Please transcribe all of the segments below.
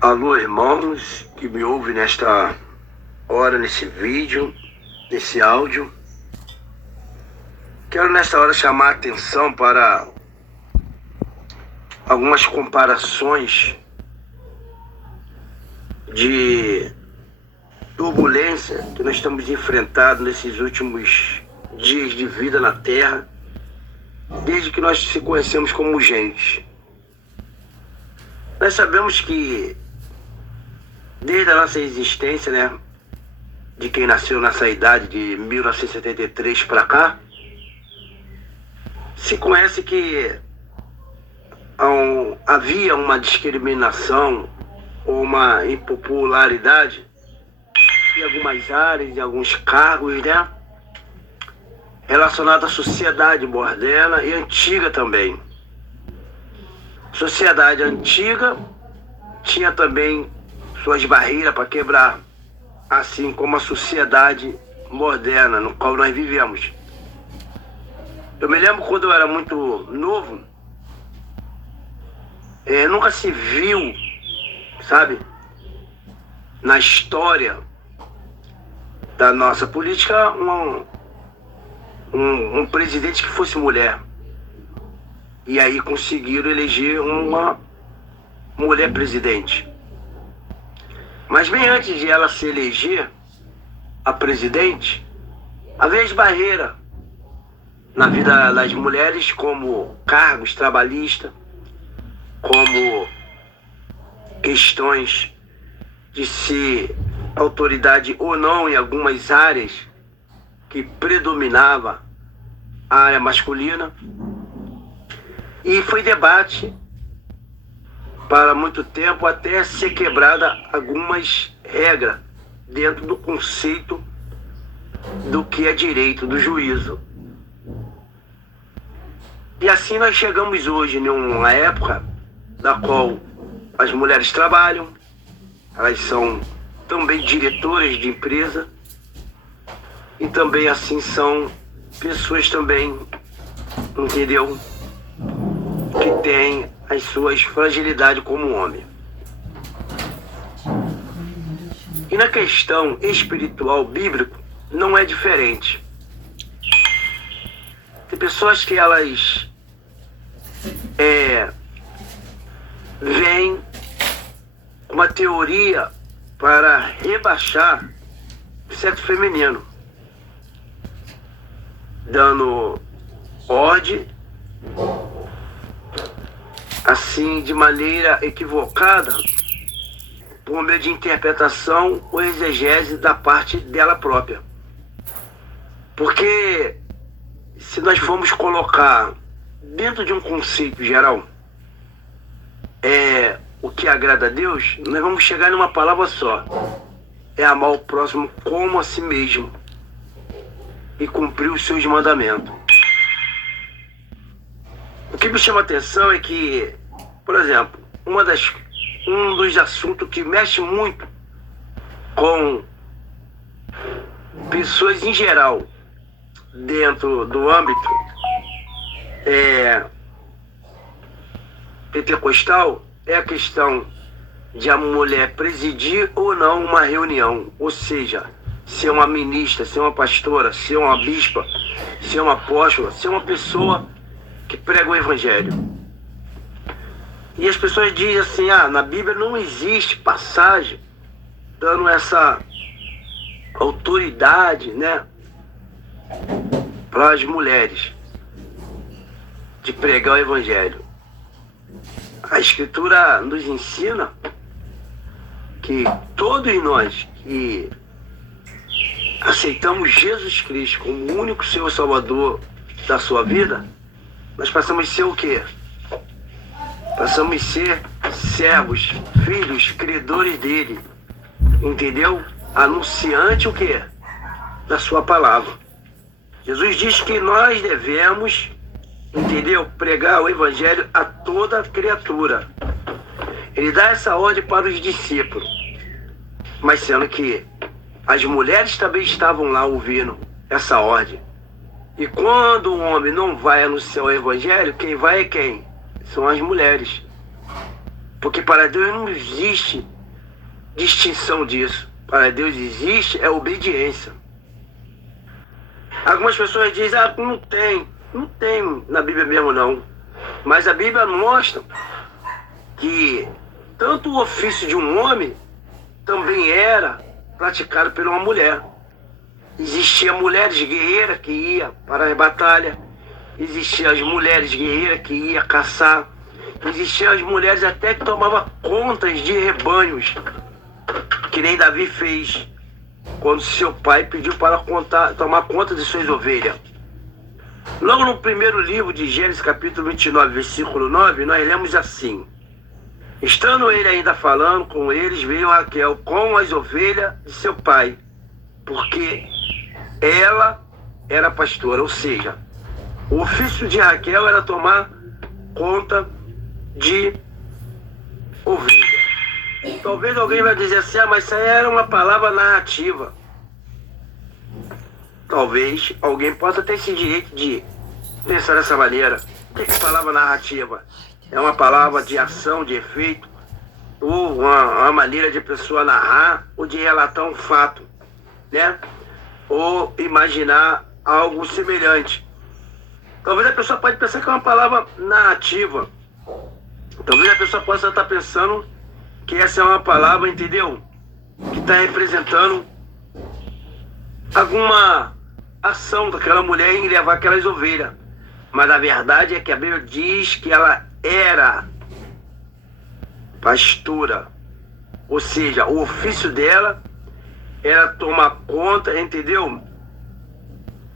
Alô, irmãos que me ouvem nesta hora, nesse vídeo, nesse áudio. Quero nesta hora chamar a atenção para algumas comparações de turbulência que nós estamos enfrentando nesses últimos dias de vida na Terra, desde que nós se conhecemos como gente. Nós sabemos que desde a nossa existência, né, de quem nasceu nessa idade de 1973 para cá, se conhece que havia uma discriminação ou uma impopularidade em algumas áreas, em alguns cargos, né, relacionado à sociedade moderna e antiga também. Sociedade antiga tinha também suas barreiras para quebrar, assim como a sociedade moderna no qual nós vivemos. Eu me lembro quando eu era muito novo, nunca se viu, sabe, na história da nossa política, um presidente que fosse mulher. E aí conseguiram eleger uma mulher presidente. Mas bem antes de ela se eleger a presidente, havia as barreiras na vida das mulheres, como cargos trabalhistas, como questões de ser autoridade ou não em algumas áreas que predominava a área masculina. E foi debate para muito tempo até ser quebrada algumas regras dentro do conceito do que é direito, do juízo. E assim nós chegamos hoje numa época da qual as mulheres trabalham, elas são também diretoras de empresa e também assim são pessoas também, entendeu? Que tem as suas fragilidades como homem. E na questão espiritual bíblico não é diferente. Tem pessoas que elas veem uma teoria para rebaixar o sexo feminino, dando ordem assim de maneira equivocada, por meio de interpretação ou exegese da parte dela própria. Porque se nós formos colocar dentro de um conceito geral o que agrada a Deus, nós vamos chegar numa palavra só: é amar o próximo como a si mesmo e cumprir os seus mandamentos. O que me chama a atenção é que, por exemplo, um dos assuntos que mexe muito com pessoas em geral dentro do âmbito pentecostal é a questão de a mulher presidir ou não uma reunião, ou seja, ser uma ministra, ser uma pastora, ser uma bispa, ser uma apóstola, ser uma pessoa que prega o evangelho. E as pessoas dizem assim: na Bíblia não existe passagem dando essa autoridade, né, para as mulheres de pregar o evangelho. A Escritura nos ensina que todos nós que aceitamos Jesus Cristo como o único Senhor Salvador da sua vida, nós passamos a ser o quê? Passamos a ser servos, filhos, credores dele, entendeu? Anunciante o quê? Da sua palavra. Jesus diz que nós devemos, entendeu? Pregar o evangelho a toda criatura. Ele dá essa ordem para os discípulos, mas sendo que as mulheres também estavam lá ouvindo essa ordem. E quando o homem não vai anunciar o evangelho, quem vai é quem? São as mulheres. Porque para Deus não existe distinção disso. Para Deus existe obediência. Algumas pessoas dizem, não tem na Bíblia mesmo não. Mas a Bíblia mostra que tanto o ofício de um homem também era praticado por uma mulher. Existiam mulheres guerreiras que iam para a batalha, existiam as mulheres guerreiras que iam caçar, existiam as mulheres até que tomavam contas de rebanhos, que nem Davi fez quando seu pai pediu para tomar conta de suas ovelhas. Logo no primeiro livro de Gênesis, capítulo 29, versículo 9, nós lemos assim: estando ele ainda falando com eles, veio Raquel com as ovelhas de seu pai, porque ela era pastora. Ou seja, o ofício de Raquel era tomar conta de ovelha. Talvez alguém vai dizer assim, mas isso aí era uma palavra narrativa. Talvez alguém possa ter esse direito de pensar dessa maneira. O que é palavra narrativa? É uma palavra de ação, de efeito, ou uma maneira de a pessoa narrar, ou de relatar um fato, né? Ou imaginar algo semelhante. Talvez a pessoa pode pensar que é uma palavra narrativa. Talvez a pessoa possa estar pensando que essa é uma palavra, entendeu? Que está representando alguma ação daquela mulher em levar aquelas ovelhas. Mas a verdade é que a Bíblia diz que ela era pastora. Ou seja, o ofício dela era tomar conta, entendeu?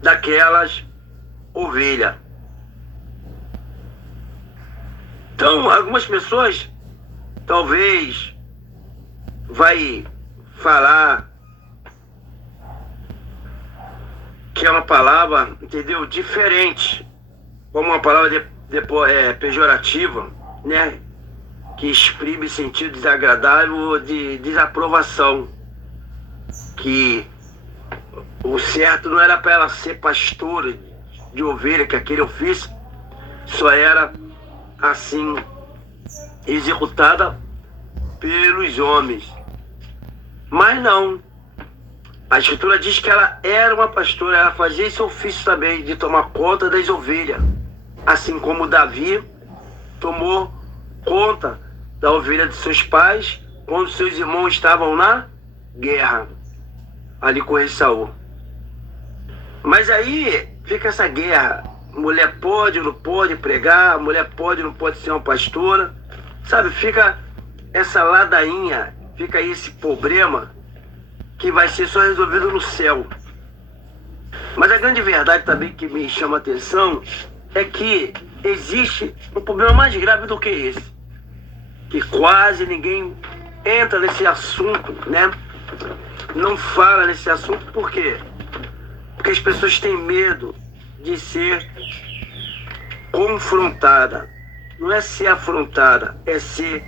Daquelas ovelhas. Então, algumas pessoas talvez vai falar que é uma palavra, entendeu? Diferente, como uma palavra pejorativa, né? Que exprime sentido desagradável ou de desaprovação. Que o certo não era para ela ser pastora de ovelha, que aquele ofício só era assim executada pelos homens. Mas não. A Escritura diz que ela era uma pastora, ela fazia esse ofício também de tomar conta das ovelhas. Assim como Davi tomou conta da ovelha de seus pais quando seus irmãos estavam na guerra, ali com Esaú. Mas aí fica essa guerra. Mulher pode ou não pode pregar, mulher pode ou não pode ser uma pastora. Sabe, fica essa ladainha, fica aí esse problema que vai ser só resolvido no céu. Mas a grande verdade também que me chama a atenção é que existe um problema mais grave do que esse, que quase ninguém entra nesse assunto, né? Não fala nesse assunto. Por quê? Porque as pessoas têm medo de ser confrontada. Não é ser afrontada, é ser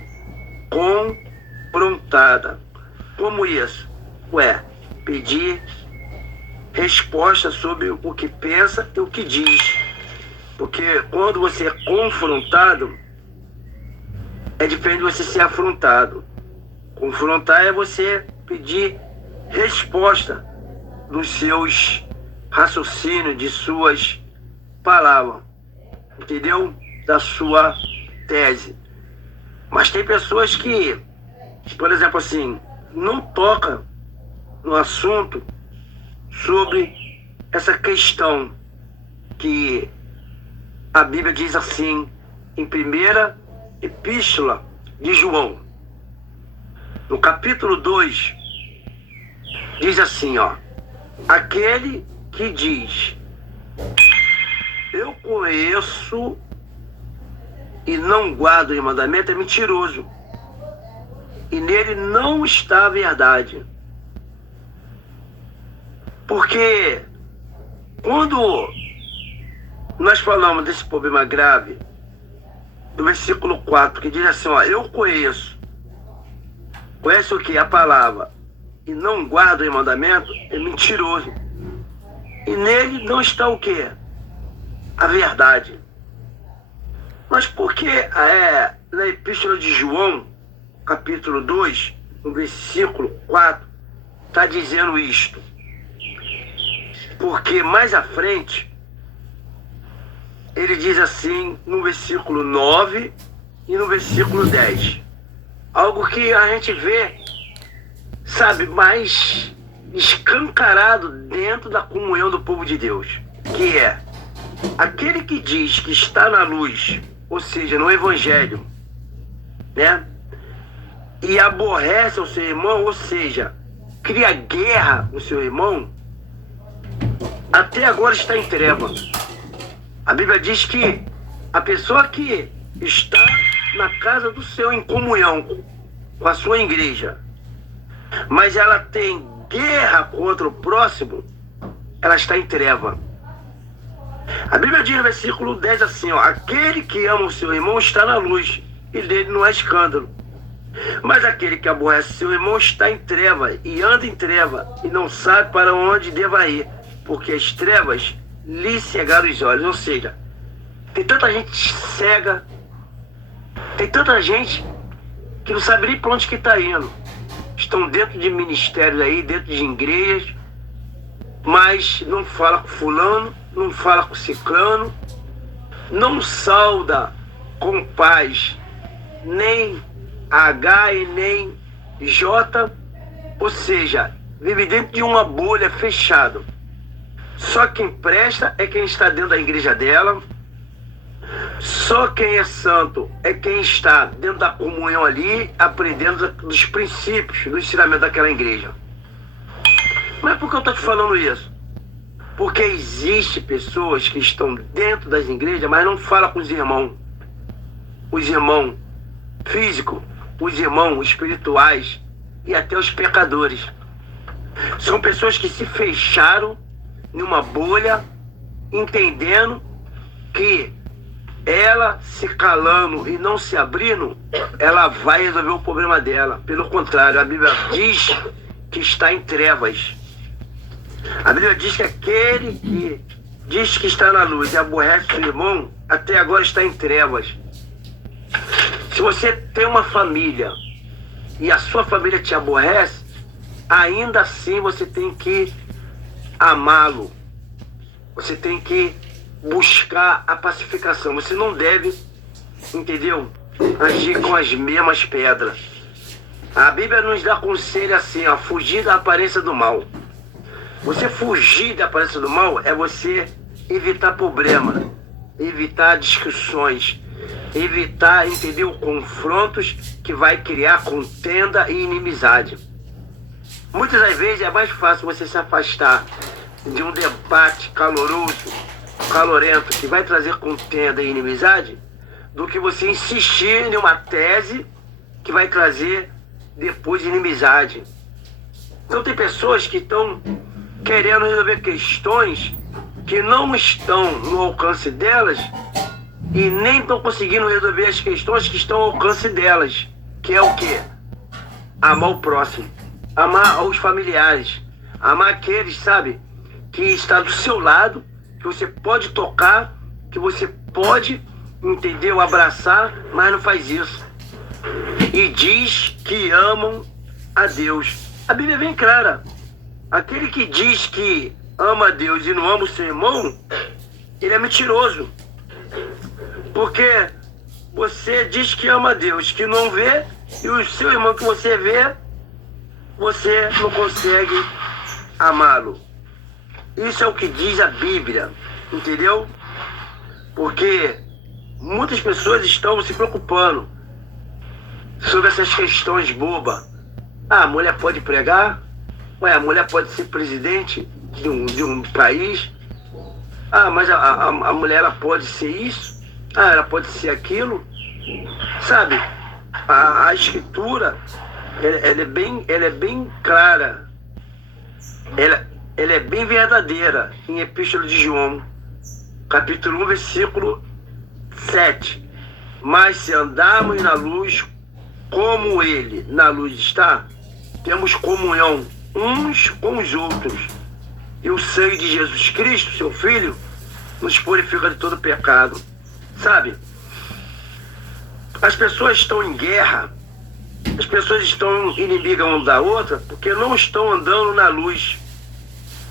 confrontada. Como isso? Pedir resposta sobre o que pensa e o que diz. Porque quando você é confrontado, é diferente de você ser afrontado. Confrontar é você pedir resposta dos seus raciocínios, de suas palavras, entendeu? Da sua tese. Mas tem pessoas que, por exemplo assim, não tocam no assunto sobre essa questão que a Bíblia diz assim, em primeira epístola de João, no capítulo 2, diz assim, aquele que diz, eu conheço e não guardo o mandamento, é mentiroso, e nele não está a verdade. Porque quando nós falamos desse problema grave, do versículo 4, que diz assim, eu conheço. Conhece o que? A palavra. E não guarda o mandamento, é mentiroso. E nele não está o quê? A verdade. Mas por que na Epístola de João, capítulo 2, no versículo 4, está dizendo isto. Porque mais à frente, ele diz assim no versículo 9 e no versículo 10. Algo que a gente vê, sabe, mais escancarado dentro da comunhão do povo de Deus. Que é, aquele que diz que está na luz, ou seja, no Evangelho, né? E aborrece o seu irmão, ou seja, cria guerra com o seu irmão, até agora está em treva. A Bíblia diz que a pessoa que está na casa do Senhor em comunhão com a sua igreja, mas ela tem guerra contra o próximo, ela está em treva. A Bíblia diz no versículo 10 assim, ó, aquele que ama o seu irmão está na luz, e dele não há escândalo. Mas aquele que aborrece seu irmão está em treva, e anda em treva, e não sabe para onde deva ir, porque as trevas lhe cegaram os olhos. Ou seja, tem tanta gente cega, tem tanta gente que não sabe nem para onde que está indo. Estão dentro de ministérios aí, dentro de igrejas, mas não fala com fulano, não fala com ciclano, não sauda com paz nem H e nem J, ou seja, vive dentro de uma bolha fechada. Só quem presta é quem está dentro da igreja dela, só quem é santo é quem está dentro da comunhão ali, aprendendo dos princípios, do ensinamento daquela igreja. Mas por que eu estou te falando isso? Porque existem pessoas que estão dentro das igrejas, mas não falam com os irmãos físicos, os irmãos espirituais e até os pecadores. São pessoas que se fecharam numa bolha, entendendo que ela se calando e não se abrindo, ela vai resolver o problema dela. Pelo contrário, a Bíblia diz que está em trevas. A Bíblia diz que aquele que diz que está na luz e aborrece o irmão, até agora está em trevas. Se você tem uma família e a sua família te aborrece, ainda assim você tem que amá-lo. Você tem que buscar a pacificação. Você não deve, entendeu, agir com as mesmas pedras. A Bíblia nos dá conselho assim, ó, fugir da aparência do mal. Você fugir da aparência do mal é você evitar problema, evitar discussões, evitar, entendeu, confrontos que vai criar contenda e inimizade. Muitas das vezes é mais fácil você se afastar de um debate calorento, que vai trazer contenda e inimizade, do que você insistir em uma tese que vai trazer depois inimizade. Então tem pessoas que estão querendo resolver questões que não estão no alcance delas e nem estão conseguindo resolver as questões que estão ao alcance delas, que é o quê? Amar o próximo, amar os familiares, amar aqueles, sabe, que está do seu lado, que você pode tocar, que você pode, entendeu, abraçar, mas não faz isso. E diz que amam a Deus. A Bíblia é bem clara. Aquele que diz que ama a Deus e não ama o seu irmão, ele é mentiroso. Porque você diz que ama a Deus, que não vê, e o seu irmão que você vê, você não consegue amá-lo. Isso é o que diz a Bíblia, entendeu? Porque muitas pessoas estão se preocupando sobre essas questões bobas. Ah, a mulher pode pregar? Ué, a mulher pode ser presidente de um país? Ah, mas a mulher ela pode ser isso? Ah, ela pode ser aquilo? Sabe? A escritura, ela é bem clara. Ela é bem verdadeira em Epístola de João, capítulo 1, versículo 7. Mas se andarmos na luz, como ele na luz está, temos comunhão uns com os outros. E o sangue de Jesus Cristo, seu Filho, nos purifica de todo pecado. Sabe? As pessoas estão em guerra, as pessoas estão inimigas uma da outra porque não estão andando na luz.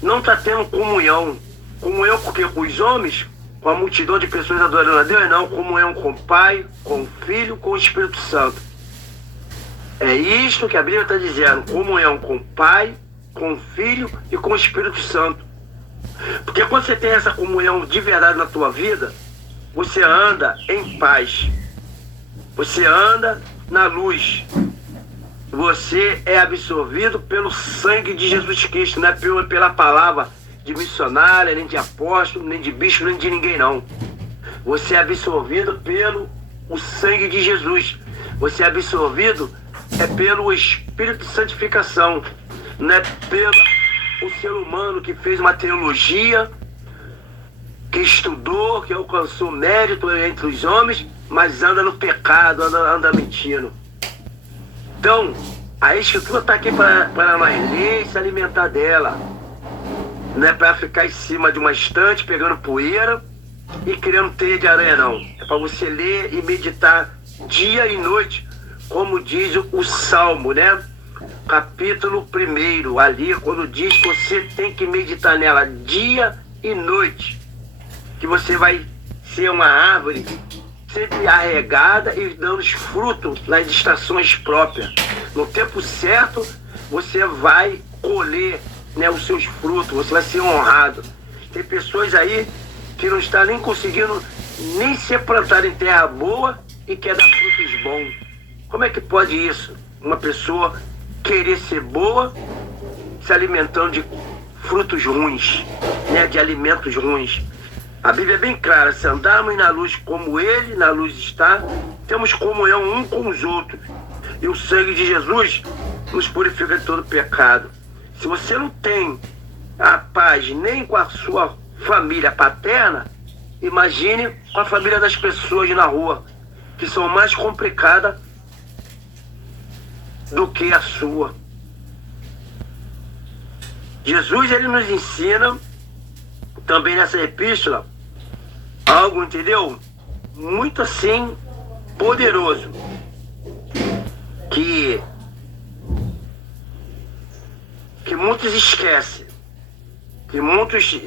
Não está tendo comunhão. Comunhão porque com os homens, com a multidão de pessoas adorando a Deus, não. Comunhão com o Pai, com o Filho, com o Espírito Santo. É isto que a Bíblia está dizendo. Comunhão com o Pai, com o Filho e com o Espírito Santo. Porque quando você tem essa comunhão de verdade na tua vida, você anda em paz. Você anda na luz. Você é absorvido pelo sangue de Jesus Cristo, não é pela palavra de missionária, nem de apóstolo, nem de bispo, nem de ninguém, não. Você é absorvido pelo o sangue de Jesus. Você é absorvido pelo Espírito de santificação, não é pelo o ser humano que fez uma teologia, que estudou, que alcançou mérito entre os homens, mas anda no pecado, anda mentindo. Então, a Escritura está aqui para nós ler e se alimentar dela. Não é para ficar em cima de uma estante, pegando poeira e criando teia de aranha, não. É para você ler e meditar dia e noite, como diz o Salmo, né? Capítulo 1, ali, quando diz que você tem que meditar nela dia e noite. Que você vai ser uma árvore sempre arregada e dando frutos nas estações próprias. No tempo certo, você vai colher, né, os seus frutos, você vai ser honrado. Tem pessoas aí que não estão nem conseguindo nem ser plantado em terra boa e quer dar frutos bons. Como é que pode isso? Uma pessoa querer ser boa se alimentando de frutos ruins, né, de alimentos ruins. A Bíblia é bem clara, se andarmos na luz como Ele na luz está, temos comunhão um com os outros. E o sangue de Jesus nos purifica de todo pecado. Se você não tem a paz nem com a sua família paterna, imagine com a família das pessoas na rua, que são mais complicadas do que a sua. Jesus, ele nos ensina também nessa epístola algo, entendeu? Muito assim poderoso, que muitos esquecem, que muitos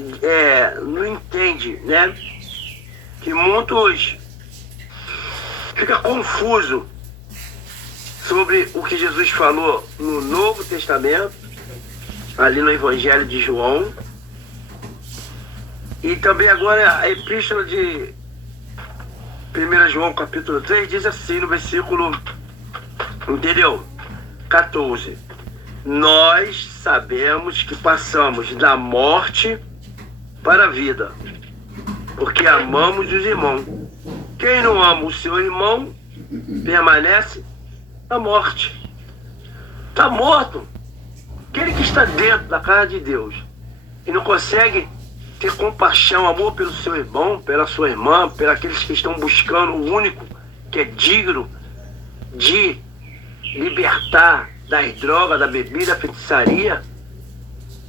não entendem, né? Que muitos ficam confusos sobre o que Jesus falou no Novo Testamento, ali no Evangelho de João, e também agora a epístola de 1 João capítulo 3 diz assim no versículo, entendeu? 14. Nós sabemos que passamos da morte para a vida, porque amamos os irmãos. Quem não ama o seu irmão permanece na morte. Está morto. Aquele que está dentro da casa de Deus e não consegue ter compaixão, amor pelo seu irmão, pela sua irmã, pelos que estão buscando o único que é digno de libertar das drogas, da bebida, da feitiçaria.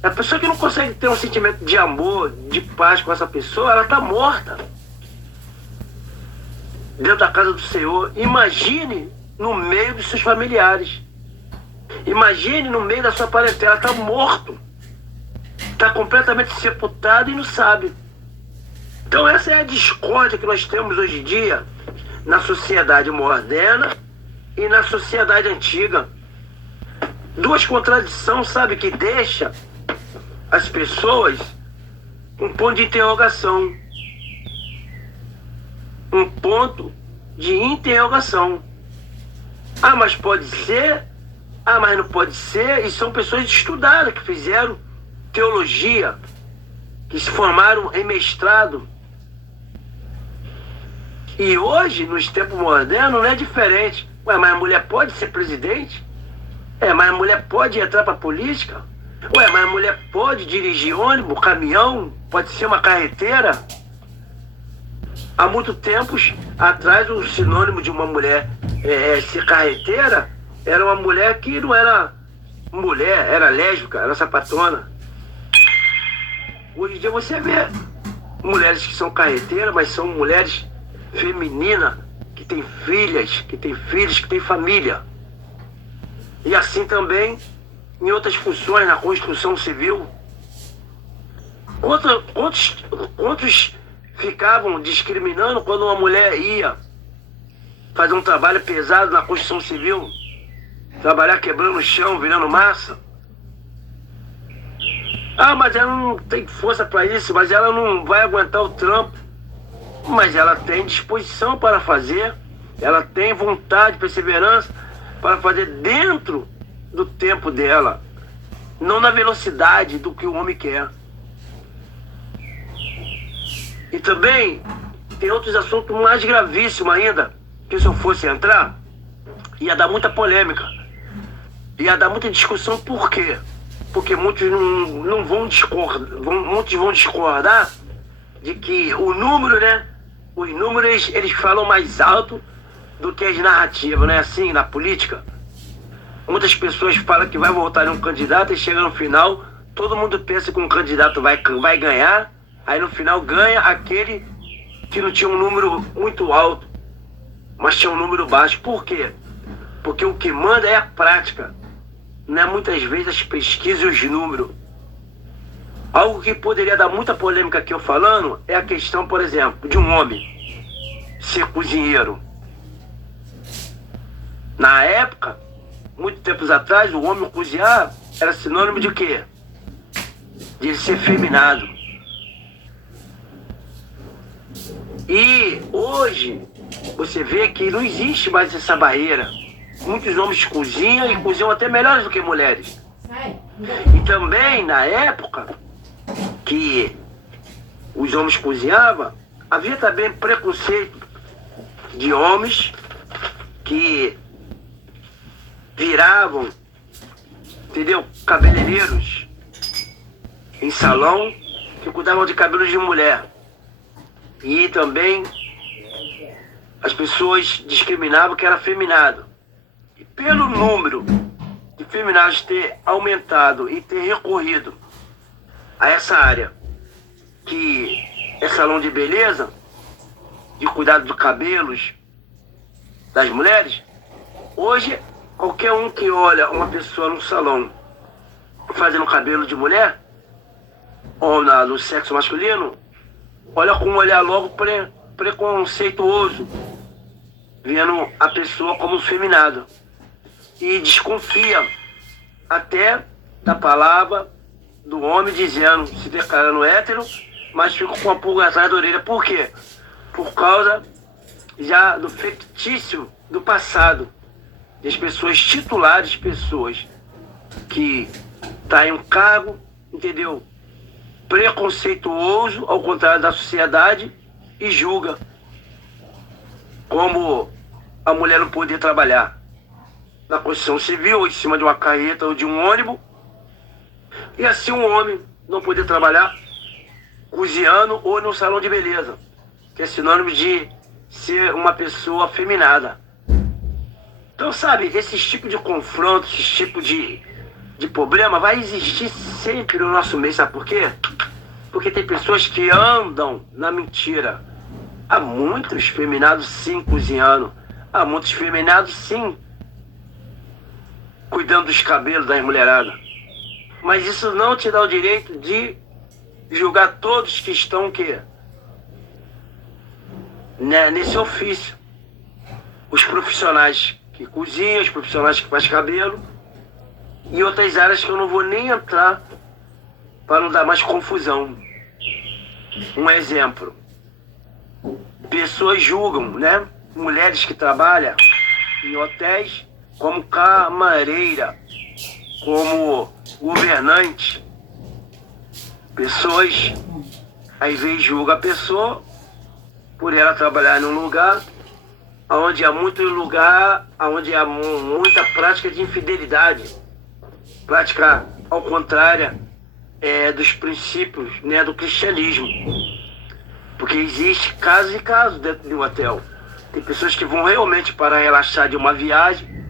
A pessoa que não consegue ter um sentimento de amor, de paz com essa pessoa, ela está morta dentro da casa do Senhor. Imagine no meio dos seus familiares. Imagine no meio da sua parentela, está morto. Está completamente sepultado e não sabe. Então essa é a discórdia que nós temos hoje em dia na sociedade moderna e na sociedade antiga. Duas contradições, sabe, que deixa as pessoas um ponto de interrogação. Um ponto de interrogação. Ah, mas pode ser? Ah, mas não pode ser? E são pessoas estudadas, que fizeram teologia, que se formaram em mestrado. E hoje, nos tempos modernos, não é diferente. Ué, mas a mulher pode ser presidente? Mas a mulher pode entrar para a política? Ué, mas a mulher pode dirigir ônibus, caminhão? Pode ser uma carreteira? Há muito tempos atrás, o sinônimo de uma mulher ser carreteira era uma mulher que não era mulher, era lésbica, era sapatona. Hoje em dia você vê mulheres que são carreteiras, mas são mulheres femininas, que tem filhas, que tem filhos, que tem família. E assim também em outras funções na construção civil. Quantos ficavam discriminando quando uma mulher ia fazer um trabalho pesado na construção civil? Trabalhar quebrando o chão, virando massa? Ah, mas ela não tem força para isso, mas ela não vai aguentar o trampo. Mas ela tem disposição para fazer, ela tem vontade, perseverança para fazer dentro do tempo dela, não na velocidade do que o homem quer. E também tem outros assuntos mais gravíssimos ainda, que se eu fosse entrar, ia dar muita polêmica, ia dar muita discussão. Por quê? Porque muitos não vão discordar, muitos vão discordar de que o número, né? Os números, eles falam mais alto do que as narrativas, não é assim na política? Muitas pessoas falam que vai votar em um candidato e chega no final, todo mundo pensa que um candidato vai ganhar, aí no final ganha aquele que não tinha um número muito alto, mas tinha um número baixo. Por quê? Porque o que manda é a prática, não é muitas vezes as pesquisas e os números. Algo que poderia dar muita polêmica aqui eu falando é a questão, por exemplo, de um homem ser cozinheiro. Na época, muito tempos atrás, o homem cozinhar era sinônimo de quê? De ele ser feminado. E hoje, você vê que não existe mais essa barreira. Muitos homens cozinham e cozinham até melhores do que mulheres. E também, na época que os homens cozinhavam, havia também preconceito de homens que viravam, entendeu? Cabeleireiros em salão, que cuidavam de cabelos de mulher. E também as pessoas discriminavam que era afeminado. E pelo número de feminados ter aumentado e ter recorrido a essa área, que é salão de beleza, de cuidado dos cabelos das mulheres, hoje qualquer um que olha uma pessoa no salão fazendo cabelo de mulher, ou no sexo masculino, olha com um olhar logo preconceituoso, vendo a pessoa como feminada, e desconfia até da palavra do homem dizendo, se declarando hétero, mas fica com a pulga atrás da orelha. Por quê? Por causa já do fictício do passado, das pessoas titulares, pessoas que tá em um cargo, entendeu? Preconceituoso, ao contrário da sociedade, e julga como a mulher não poder trabalhar na construção civil, ou em cima de uma carreta ou de um ônibus, e assim um homem não poder trabalhar cozinhando ou no salão de beleza, que é sinônimo de ser uma pessoa afeminada. Então, sabe, esse tipo de confronto, esse tipo de problema vai existir sempre no nosso meio. Sabe por quê? Porque tem pessoas que andam na mentira. Há muitos feminados sim cozinhando, há muitos feminados sim cuidando dos cabelos das mulheradas. Mas isso não te dá o direito de julgar todos que estão o quê? Nesse ofício. Os profissionais que cozinham, os profissionais que fazem cabelo, e outras áreas que eu não vou nem entrar para não dar mais confusão. Um exemplo. Pessoas julgam, né? Mulheres que trabalham em hotéis como camareira, como governante. Pessoas, às vezes, julgam a pessoa por ela trabalhar num lugar onde há onde há muita prática de infidelidade, prática ao contrário dos princípios, né, do cristianismo. Porque existe casos e casos dentro de um hotel. Tem pessoas que vão realmente para relaxar de uma viagem,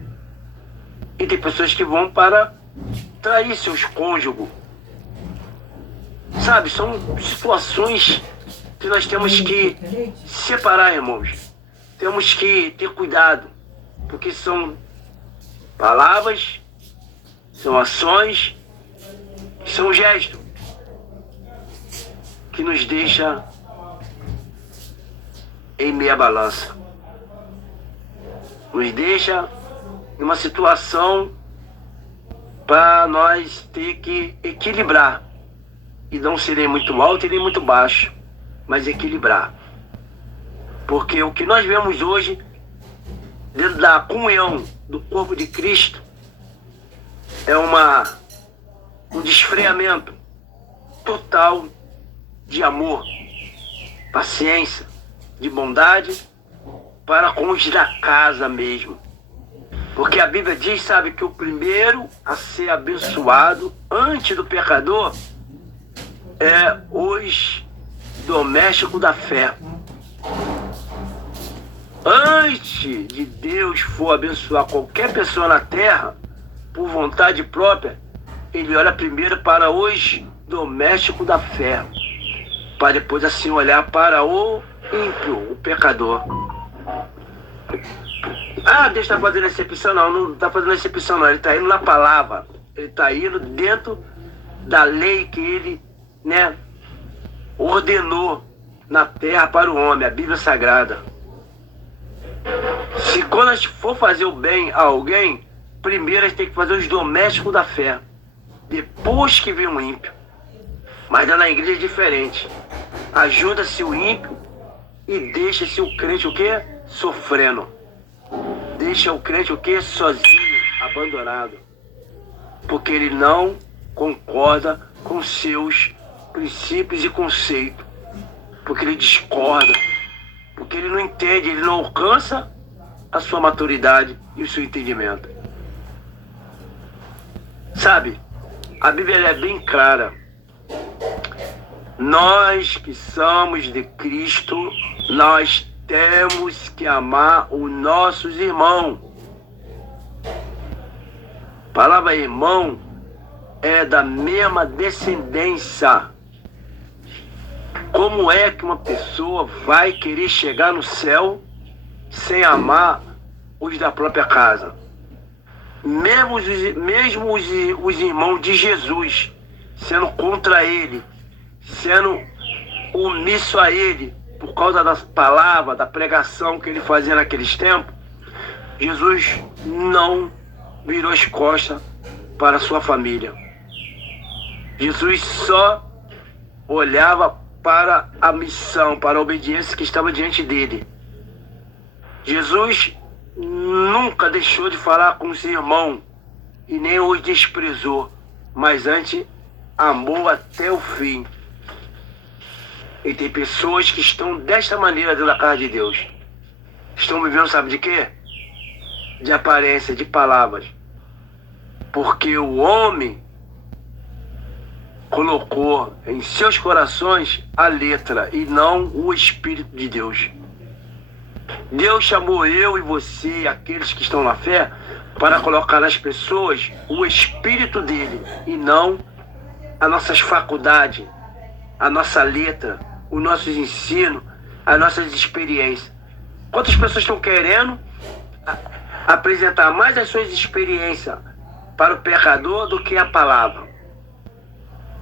e tem pessoas que vão para trair seus cônjuges. Sabe, são situações que nós temos que separar, irmãos. temos que ter cuidado, porque são palavras, são ações, são gestos que nos deixa em meia balança, nos deixa em uma situação para nós ter que equilibrar, e não ser nem muito alto e nem muito baixo, mas equilibrar. Porque o que nós vemos hoje, dentro da comunhão do corpo de Cristo, é um desfreamento total de amor, paciência, de bondade para com os da casa mesmo. Porque a Bíblia diz, sabe, que o primeiro a ser abençoado antes do pecador é os domésticos da fé. Antes de Deus for abençoar qualquer pessoa na terra, por vontade própria, ele olha primeiro para os domésticos da fé, para depois assim olhar para o ímpio, o pecador. Ah, Deus está fazendo exceção? Não está fazendo exceção não, ele está indo na palavra, ele está indo dentro da lei que ele, ordenou na terra para o homem, a Bíblia Sagrada. Se quando a gente for fazer o bem a alguém, primeiro a gente tem que fazer os domésticos da fé, depois que vem o ímpio. Mas na igreja é diferente. Ajuda-se o ímpio e deixa-se o crente o quê? Sofrendo. Deixa o crente o quê? Sozinho, abandonado. Porque ele não concorda com seus princípios e conceitos. Porque ele discorda. Porque ele não entende, ele não alcança a sua maturidade e o seu entendimento. Sabe, a Bíblia é bem clara. Nós que somos de Cristo, nós temos que amar os nossos irmãos. A palavra irmão é da mesma descendência. Como é que uma pessoa vai querer chegar no céu sem amar os da própria casa? Mesmo os irmãos de Jesus, sendo contra ele, sendo omisso a ele, por causa das palavras, da pregação que ele fazia naqueles tempos, Jesus não virou as costas para a sua família. Jesus só olhava para a missão, para a obediência que estava diante dele. Jesus nunca deixou de falar com os irmãos e nem os desprezou, mas antes amou até o fim. E tem pessoas que estão desta maneira dentro da casa de Deus. Estão vivendo, sabe de quê? De aparência, de palavras. Porque o homem colocou em seus corações a letra e não o Espírito de Deus. Deus chamou eu e você, aqueles que estão na fé, para colocar nas pessoas o Espírito dele e não as nossas faculdades, a nossa letra, os nossos ensinos, as nossas experiências. Quantas pessoas estão querendo apresentar mais as suas experiências para o pecador do que a palavra?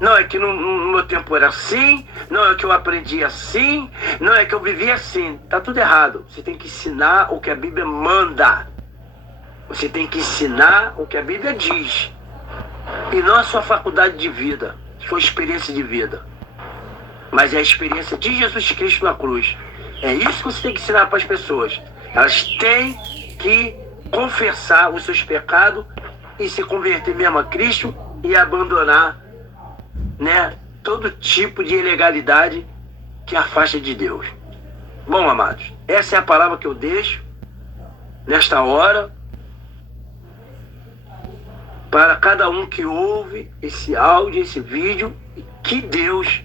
Não, é que no meu tempo era assim, não é que eu aprendi assim, não é que eu vivi assim. Tá tudo errado. Você tem que ensinar o que a Bíblia manda. Você tem que ensinar o que a Bíblia diz. E não a sua faculdade de vida, sua experiência de vida. Mas é a experiência de Jesus Cristo na cruz. É isso que você tem que ensinar para as pessoas. Elas têm que confessar os seus pecados e se converter mesmo a Cristo e abandonar todo tipo de ilegalidade que afasta de Deus. Bom, amados, essa é a palavra que eu deixo nesta hora para cada um que ouve esse áudio, esse vídeo, e que Deus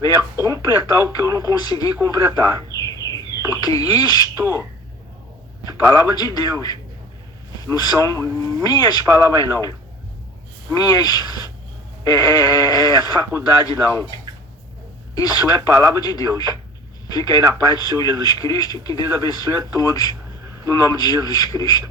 venha completar o que eu não consegui completar. Porque isto é palavra de Deus. Não são minhas palavras, não. Minhas faculdade, não. Isso é palavra de Deus. Fica aí na paz do Senhor Jesus Cristo. Que Deus abençoe a todos. No nome de Jesus Cristo.